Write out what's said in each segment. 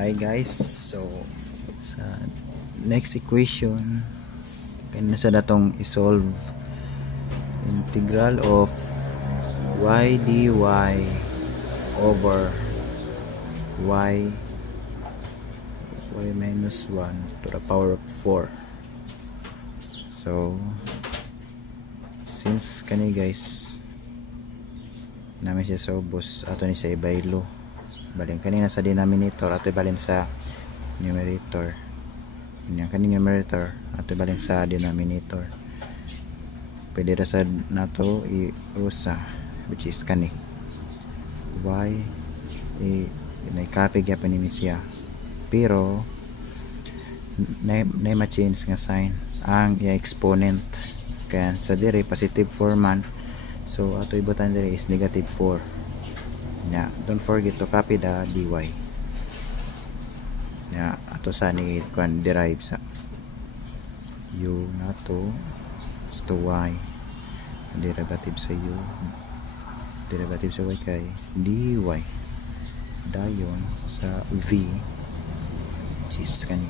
Hi guys, so sa next equation kanina sa datong isolve integral of y dy over y minus 1 to the power of 4. So since kani guys namin siya sa ubos ato ni sa ibaylo balin kanina sa denominator ato balin sa numerator, yung kaning numerator ato balin sa denominator, pwede ra sad nato i-usa which is kani y na-copy gyapon ni siya pero na ma-change nga sign ang exponent kaya sa dire positive 4 man, so ato ibutan dire is negative 4. Yeah, don't forget to copy the dy. Yeah, ato sa ni kan derive sa u nato to y, derivative sa u, derivative sa y kay dy dayon sa v which is kan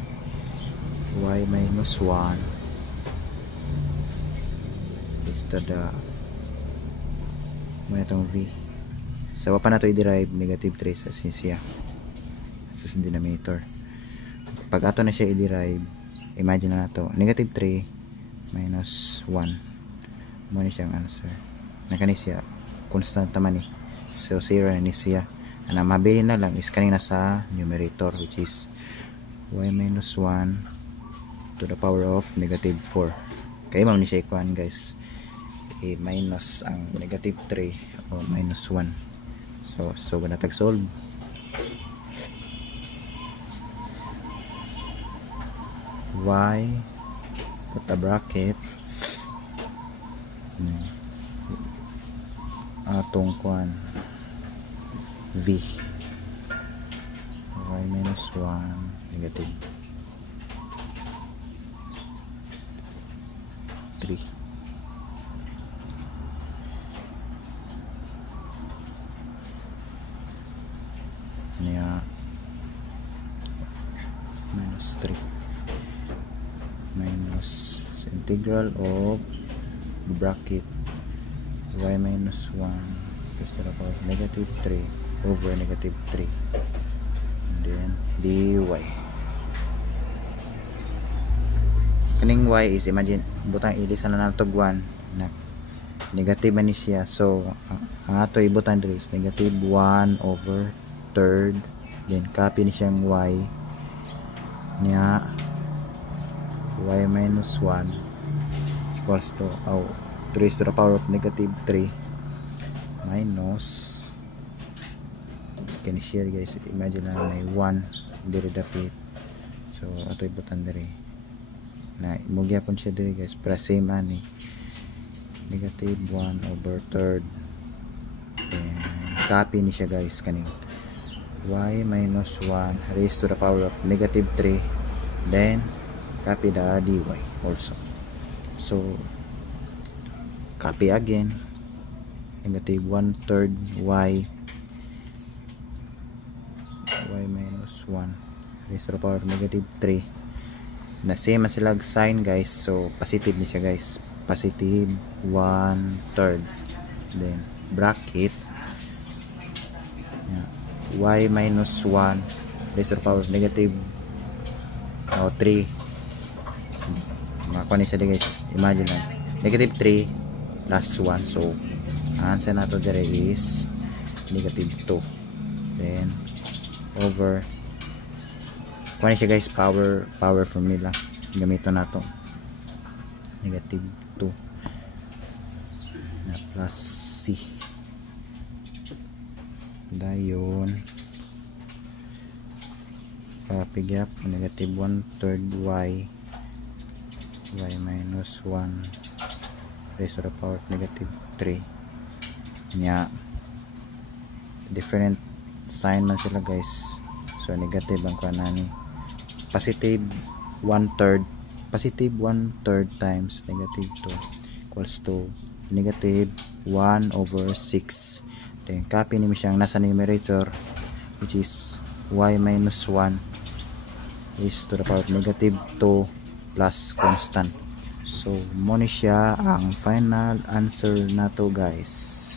y minus 1 is to the mo itong v. So pa na to i-derive negative 3 sa siya sa denominator. Pag ato na siya i-derive, imagine na to negative 3 minus 1 mo ni siyang answer na kani siya constant naman so 0 na ni siya. Ang mabili na lang is kanina sa numerator which is y minus 1 to the power of negative 4. Kaya mo ni siya ikuan guys, minus ang negative 3 o minus 1. So banatag solve. Y put a bracket atong kuan v y minus 1 negative 3 niya minus 3 minus integral of the bracket y minus 1 plus to the power of negative 3 over negative 3 and then dy. Kaning y is imagine butang ilisan na natog 1 na negative man ni siya, so ang ato ibutan diri is negative 1 over third, then copy ni siyang y niya y minus 1 equals to 3 to the power of negative 3 minus can share guys, imagine na may 1 diri dapit, so ato ibutan diri na mugyapon siya diri guys para same ani negative 1 over third, then copy ni siya guys kaning y minus 1 raised to the power of negative 3, then copy the dy also, so copy again negative 1/3 y minus 1 raised to the power of negative 3 na same as silag sign guys, so positive ni siya guys, positive 1/3, then bracket y minus 1 raised to the power of negative 3 makakuha ni siya guys, imagine lang negative 3 plus 1, so ang answer nato dire is negative 2, then over kuha ni siya guys power formula gamito nato negative 2 na plus c dayon copy gap negative 1/3 y minus 1 raised to the power of negative 3 nya different sign man sila guys, so negative ang kanani positive 1/3 times negative 2 equals to negative 1 over 6, then copy nimo siyang nasa numerator which is y minus 1 is to the power of negative 2 plus constant. So mo ni siya ang final answer nato guys.